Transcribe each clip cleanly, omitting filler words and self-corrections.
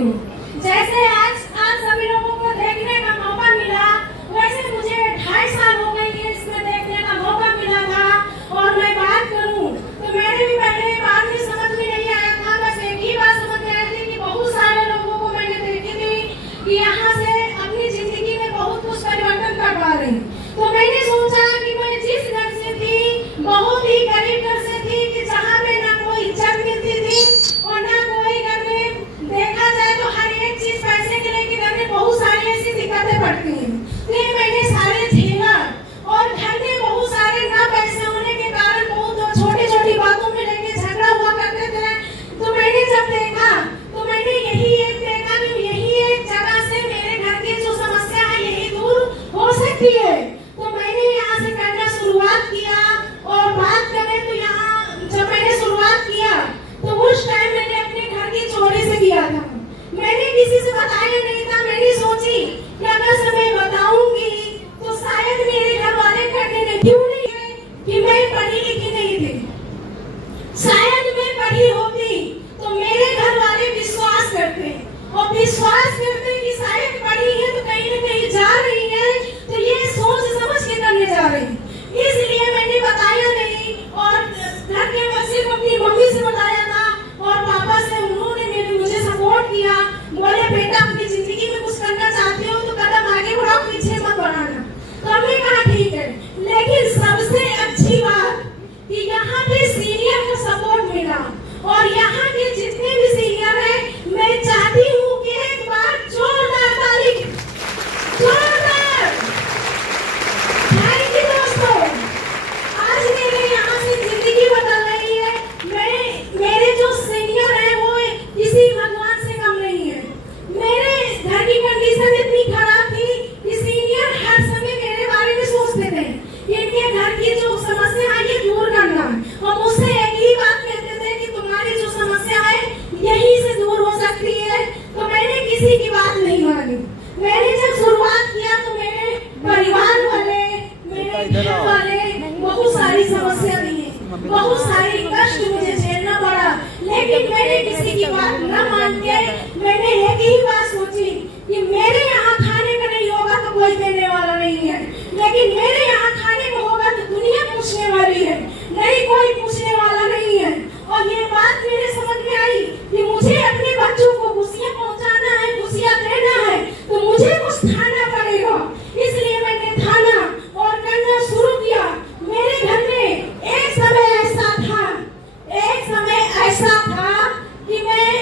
हूँ। जैसे आज सभी लोगों को देखने का मौका मिला, वैसे मुझे 2.5 साल हो गए ये इसमें देखने का मौका मिला था। और मैं बात करूँ तो मेरे भी पहले बात में समझ में नहीं आया था, बस एक ही बात समझ में आई थी कि बहुत सारे लोगों को मैंने देखी थी कि यहाँ से अपनी जिंदगी में बहुत कुछ परिवर्तन करवा रही। तो मैंने सोचा कि मैं जिस घर से थी, बहुत ही गरीब घर से थी कि जहाँ पे ना कोई इज्जत मिलती थी और ना कोई घर में, देखा जाए तो हर एक चीज पैसे के लेके घर में बहुत सारी ऐसी दिक्कतें पड़ती हैं। तो ये मैंने सारे झेला और घर में बहुत सारे ना पैसे होने के कारण बहुत छोटी छोटी बातों में लेके झगड़ा हुआ करते थे। तो मैंने जब देखा तो मैंने यही एक देखा कि यही एक जगह से मेरे घर की जो समस्या है यही दूर हो सकती है। तो मैंने यहाँ से करना शुरुआत किया और बात करें तो यहाँ जब मैंने शुरुआत किया तो उस टाइम मैंने अपने घर की चोरी से किया था। मैंने किसी से बताया नहीं था। मैंने सोची कि अगर मैं बताऊंगी तो शायद मेरे घर वाले करने नहीं, क्यों नहीं है कि मैं पढ़ी लिखी नहीं थी। शायद मैं पढ़ी होती तो मेरे घर वाले विश्वास करते और विश्वास करते कि शायद पढ़ी है तो कहीं न कहीं जा रही है, तो ये सोच समझ के करने जा रही। इसलिए मैंने बताया नहीं और घर के सिर्फ अपनी मम्मी से बताया था और पापा से। उन्होंने मुझे सपोर्ट किया, बोले बेटा अपनी जिंदगी में कुछ करना चाहते हो तो कदम आगे बढ़ाओ, पीछे मत बढ़ाना। तो हमने कहा ठीक है। लेकिन सबसे अच्छी बात कि यहाँ पे सीनियर का सपोर्ट मिला और यहाँ के जितने भी सीनियर हैं, मैं चाहती हूँ कि एक बार जोरदार ताली, जोरदार। थैंक यू दोस्तों, आज मेरे यहाँ से जिंदगी बदल रही है। मेरे जो सीनियर हैं वो किसी भगवान से कम नहीं है। मेरे घर की कंडीशन इतनी खराब थी कि सीनियर हर समय मेरे बारे में सोचते थे, इनके घर की जो समस्या है ये दूर करना। और मुझसे एक ही बात कहते थे कि तुम्हारी जो समस्या है यहीं से दूर हो सकती है। तो मैंने किसी की बात नहीं मानी। मैंने जब शुरुआत किया तो मेरे परिवार वाले, मेरे घर वाले बहुत सारी समस्या दी, बहुत सारी कष्ट मुझे झेलना पड़ा। लेकिन मैंने किसी की बात न मान के मैंने एक ही बात सोची कि मेरे यहाँ खाने का नहीं होगा तो कोई देने वाला नहीं है, लेकिन मेरे यहाँ खाने को होगा तो दुनिया पूछने वाली है, नहीं कोई पूछने वाला नहीं है। और ये बात मेरे समझ में आई कि मुझे अपने बच्चों को खुशियाँ पहुँचाना है, खुशियाँ देना है, तो मुझे कुछ खाना पड़ेगा। इसलिए मैंने खाना और करना शुरू किया। मेरे घर में एक समय ऐसा था कि मैं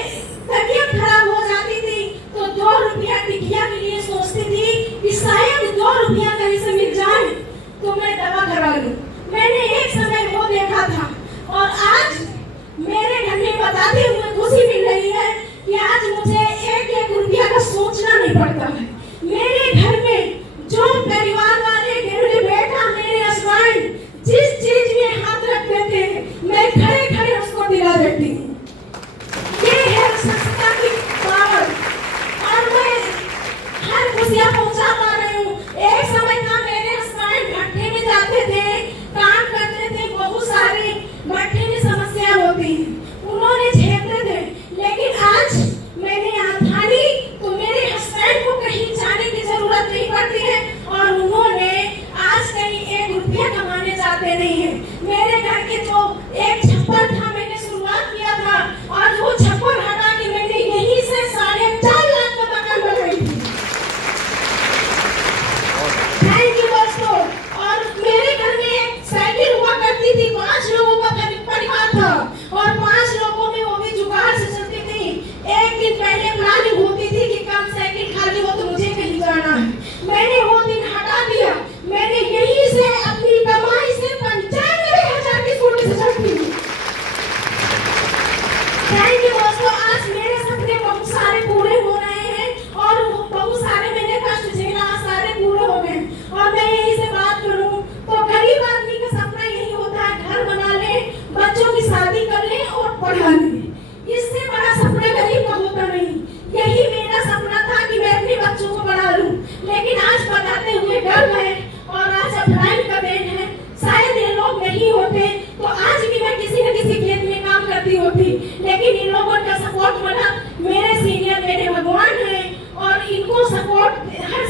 तबीयत खराब हो जाती थी तो 2 रुपया टिकिया के लिए सोचती थी कि शायद 2 रुपया कहीं से मिल जाए तो मैं दवा करा लूं। मैंने एक समय वो देखा था और आज मेरे घर में बताते हुए खुशी मिल रही है कि आज मुझे 1-1 रुपया का सोचना नहीं पड़ता है। मेरे घर में जो परिवार वाले, मेरे बेटा, मेरे हस्बैंड जिस चीज में हाथ रखते थे मैं खड़े खड़े उसको दिला देती हूँ। ये है संस्था की पावर और मैं हर खुशियाँ पहुँचा पा रही हूँ। एक समय था मेरे हस्बैंड भट्टे में जाते थे, काम करते थे, बहुत सारी भट्टे में समस्या होती है, उन्होंने झेलते थे। लेकिन आज मैंने यहाँ ठानी तो मेरे हस्बैंड को कहीं जाने की जरूरत नहीं पड़ती है और उन्होंने आज कहीं 1 रुपया कमाने जाते नहीं है। मेरे घर के जो एक छप्पर था, मैंने शुरुआत किया था और वो छप्पर हटा के मैंने यहीं से 4.5 लाख का मकान बनाई थी। थैंक यू दोस्तों। और मेरे घर में एक साइकिल हुआ करती थी, 5 लोगों का परिवार था और 5 लोगों में वो भी जुगाड़ से चलती थी। एक दिन पहले प्लानिंग होती थी कि कल साइकिल खाली हो तो मुझे कहीं जाना है, मैंने वो दिन हटा दिया। मैंने यहीं से अपनी कमाई से 95,000 की स्कूटी से चढ़ती हूँ। थैंक यू दोस्तों। आज मेरे सपने बहुत सारे पूरे हो रहे हैं और बहुत सारे मैंने कष्ट झेला, सारे पूरे हो गए। और मैं यहीं से बात करूँ तो गरीब आदमी का सपना यही होता है, घर बना ले, बच्चों की शादी कर ले और पढ़ा ले। इससे बड़ा सपना गरीब का होता नहीं। यही मेरा सपना था कि मैं अपने बच्चों को पढ़ा लूं। लेकिन आज बताते हुए गर्व है और आज अपलाइन का देन है। शायद ये लोग नहीं होते तो आज भी मैं किसी न किसी खेत में काम करती होती, लेकिन इन लोगों का सपोर्ट मिला, मेरे सीनियर मेरे भगवान हैं और इनको सपोर्ट हर